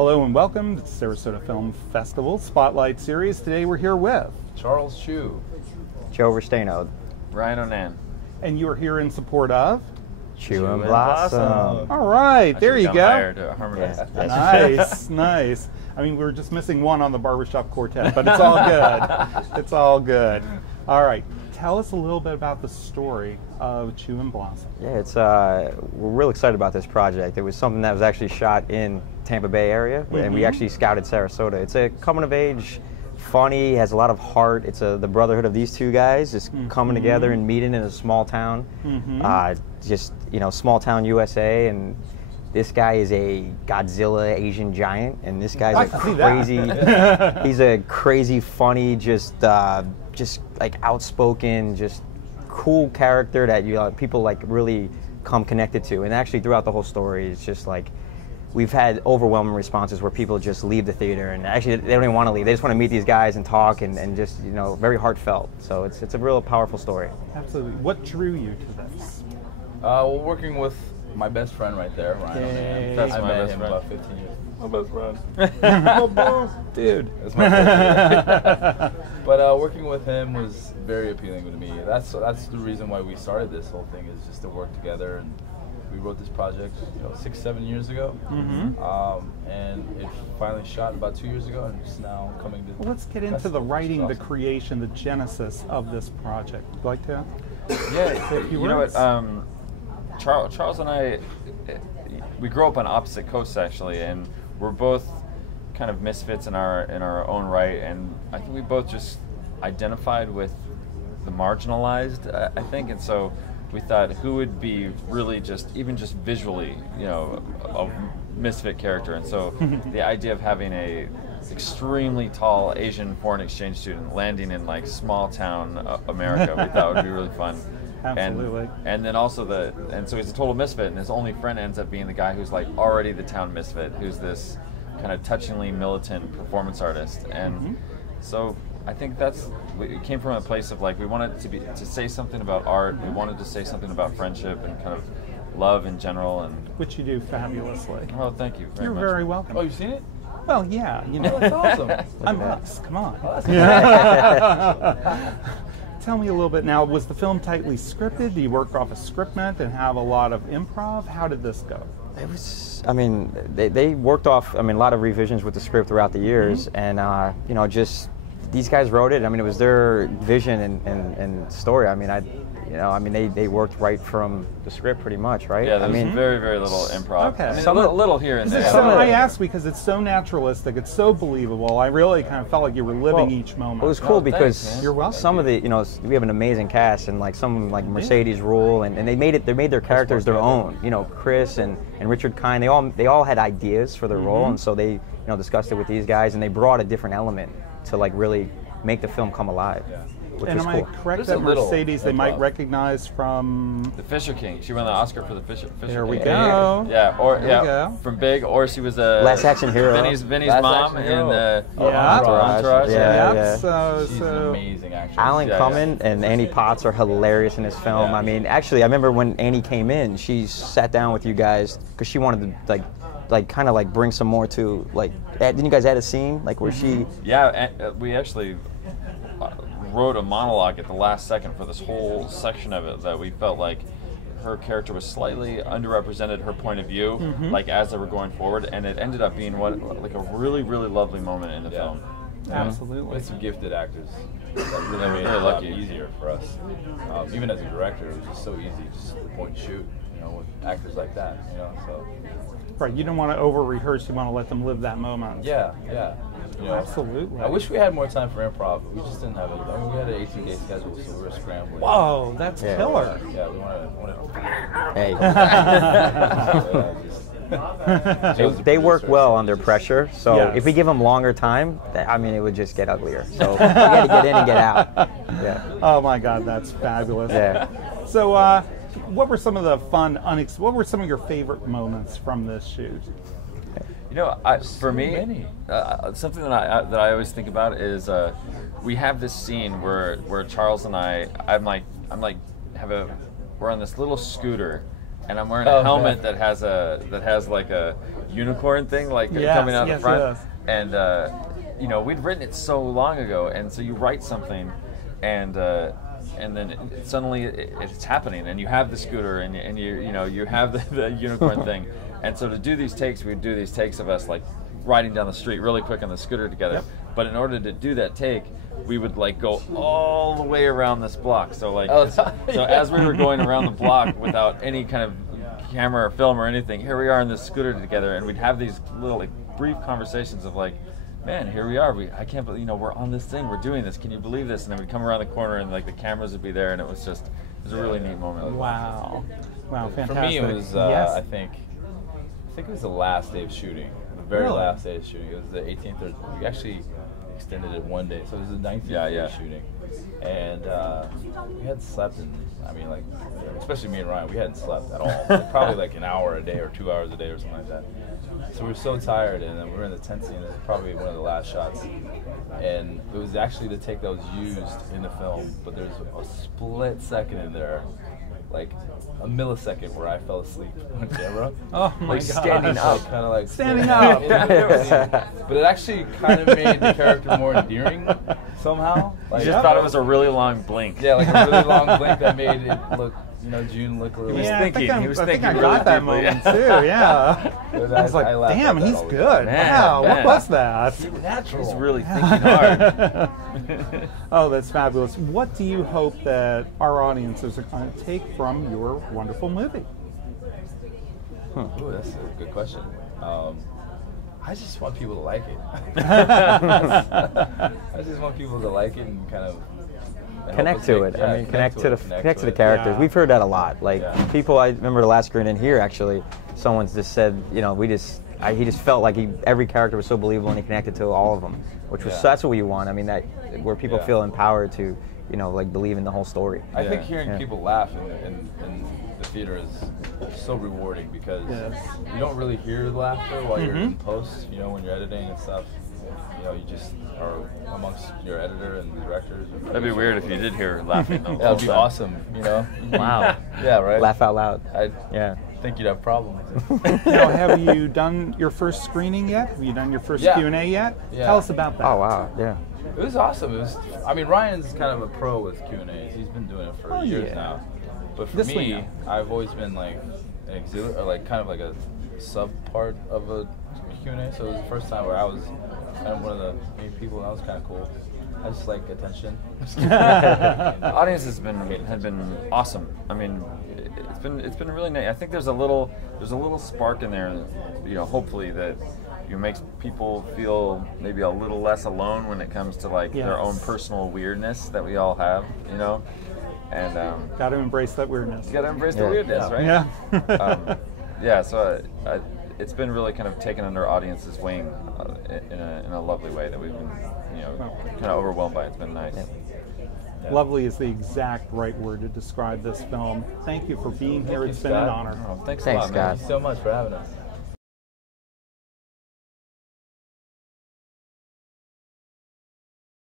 Hello and welcome to the Sarasota Film Festival Spotlight Series. Today we're here with Chu, Joe Restaino, Ryan Onan, and you are here in support of Chu and Blossom. All right, there you go. Yes. Nice. I mean, we were just missing one on the barbershop quartet, but it's all good. It's all good. All right, tell us a little bit about the story of Chu and Blossom. Yeah, it's we're real excited about this project. It was something that was actually shot in Tampa Bay area, and we actually scouted Sarasota. It's a coming of age, funny, has a lot of heart. It's the brotherhood of these two guys just coming together and meeting in a small town, just small town USA. And this guy is a Godzilla Asian giant, and this guy's a crazy. He's a crazy, funny, just like outspoken, just cool character that people like really come connected to. And actually, throughout the whole story, it's just like we've had overwhelming responses where people just leave the theater, and actually they don't even want to leave. They just want to meet these guys and talk, and just very heartfelt. So it's a real powerful story. Absolutely. What drew you to this? Well, working with my best friend right there, Ryan. That's I my met best him friend. about 15 years. My best friend. My boss, dude. That's my friend. But working with him was very appealing to me. That's the reason why we started this whole thing, is just to work together. And we wrote this project 6-7 years ago, and it finally shot about 2 years ago, and it's now coming to. Well, let's get into the writing, the creation, the genesis of this project. Would you like to? Yeah, you know what? Charles and I, we grew up on opposite coasts actually, and we're both kind of misfits in our own right, and I think we both just identified with the marginalized, I think, and so we thought who would be really even just visually, a misfit character, and so the idea of having a extremely tall Asian foreign exchange student landing in like small town America, we thought would be really fun. Absolutely. And then also so he's a total misfit, and his only friend ends up being the guy who's like already the town misfit, who's this kind of touchingly militant performance artist. And so I think it came from a place of like we wanted to say something about art. We wanted to say something about friendship and kind of love in general, and which you do fabulously. Well, thank you very much. You're very welcome. Oh, you've seen it? Well, yeah, That's awesome. I'm us. Come on. Oh, Tell me a little bit now, was the film tightly scripted? Do you work off a scriptment and have a lot of improv? How did this go? It was, they worked off, a lot of revisions with the script throughout the years, and, just these guys wrote it. It was their vision and story. They worked right from the script pretty much, right? Yeah, there's very, very little improv. Okay. A little here and there. I asked because it's so naturalistic, it's so believable. I really kind of felt like you were living each moment. It was cool because you're welcome. Some of the, we have an amazing cast, and like some like Mercedes Rule, and they made their characters their own. Chris and Richard Kind, they all had ideas for their role, and so they discussed it with these guys, and they brought a different element to like really make the film come alive. Yeah. And am I correct that Mercedes they might recognize from The Fisher King? She won the Oscar for the Fisher There we King. go. Yeah, from Big, or she was a Last Action Hero. Vinny's mom in Entourage. Yeah. She's an amazing actress. Alan Cumming and Annie Potts are hilarious in this film. Yeah. Actually, I remember when Annie came in, she sat down with you guys because she wanted to kind of bring some more to didn't you guys add a scene where she? Yeah, we actually wrote a monologue at the last second for this whole section of it that we felt like her character was slightly underrepresented, her point of view, as they were going forward, and it ended up being a really, really lovely moment in the film. Absolutely. With some gifted actors that really made it a lot easier for us. Even as a director, it was just so easy, just to point and shoot, with actors like that, so. Right, you don't want to over-rehearse, you want to let them live that moment. Yeah. Absolutely. I wish we had more time for improv, but we just didn't have it. We had an 18-day schedule, so we were scrambling. Whoa, that's killer. Yeah, we wanted Hey. They work well under pressure, so if we give them longer time, it would just get uglier. So we had to get in and get out. Yeah. Oh my God, that's fabulous. Yeah. So, what were some of the fun, what were some of your favorite moments from this shoot? For me, something that I always think about is we have this scene where Charles and we're on this little scooter, and I'm wearing a helmet that has like a unicorn thing coming out the front. Yes. And you know, we'd written it so long ago, and so you write something, and then suddenly it's happening, and you have the scooter, and you have the unicorn thing, and so to do these takes, we'd do these takes of us like riding down the street really quick on the scooter together. Yep. But in order to do that take, we would like go all the way around this block. So like, so as we were going around the block without any kind of camera or film or anything, here we are in this scooter together, and we'd have these little like brief conversations of like, man, here we are. I can't believe, we're on this thing. We're doing this. Can you believe this? And then we'd come around the corner, and like the cameras would be there, and it was a really neat moment. Wow, fantastic. For me, it was I think it was the last day of shooting. The very last day of shooting. It was the 18th. We actually extended it one day, so it was the 19th day of shooting, and we hadn't slept in. I mean, like, especially me and Ryan, we hadn't slept at all. Like, probably like an hour a day or 2 hours a day or something like that. So we were so tired, and then we were in the tent scene. It was probably one of the last shots, and it was actually the take that was used in the film. But there's a split second in there, like a millisecond, where I fell asleep on camera. Oh my like gosh. standing up, kind of like Standing up. But it actually kind of made the character more endearing somehow. Like, I just thought it was a really long blink. Yeah, like a really long blink that made it look, Joon look a little. He was thinking. I think I really got that deeply. moment too. Yeah. I was like, laughed damn, at that he's all the good. Man, Wow, man. what was that? Supernatural. He's really thinking hard. Oh, that's fabulous. What do you hope that our audiences are going to take from your wonderful movie? Ooh, that's a good question. I just want people to like it. I just want people to like it and kind of Connect to it. I mean, connect to the characters. Yeah. We've heard that a lot. Like people, I remember the last screen in here. Actually, someone just said, he just felt like every character was so believable and he connected to all of them, which was that's what you want. I mean, that where people feel empowered to, like believe in the whole story. I think hearing people laugh in the theater is so rewarding because you don't really hear the laughter while you're in post. When you're editing and stuff. You just are amongst your editor and the directors. That'd be weird if you did hear laughing. That would be awesome, Wow. Yeah, right? Laugh out loud. I think you'd have problems. Now, have you done your first screening yet? Have you done your first Q&A yet? Yeah. Tell us about that. Oh, wow. Yeah. It was awesome. Ryan's kind of a pro with Q&As. He's been doing it for years now. But for me, I've always been like an auxiliary, or like kind of like a sub part of a Q&A. So it was the first time where I was kind of one of the main people. That was kind of cool. I just like attention. The audience has been awesome. I mean, it's been really nice. I think there's a little spark in there, hopefully that makes people feel maybe a little less alone when it comes to like their own personal weirdness that we all have, And got to embrace that weirdness. You got to embrace the weirdness, right? Yeah. So it's been really kind of taken under audience's wing in a lovely way that we've been, kind of overwhelmed by. It's been nice. Yeah. Lovely is the exact right word to describe this film. Thank you for being here. It's been an honor. Thanks a lot, man. Scott. Thank you so much for having us.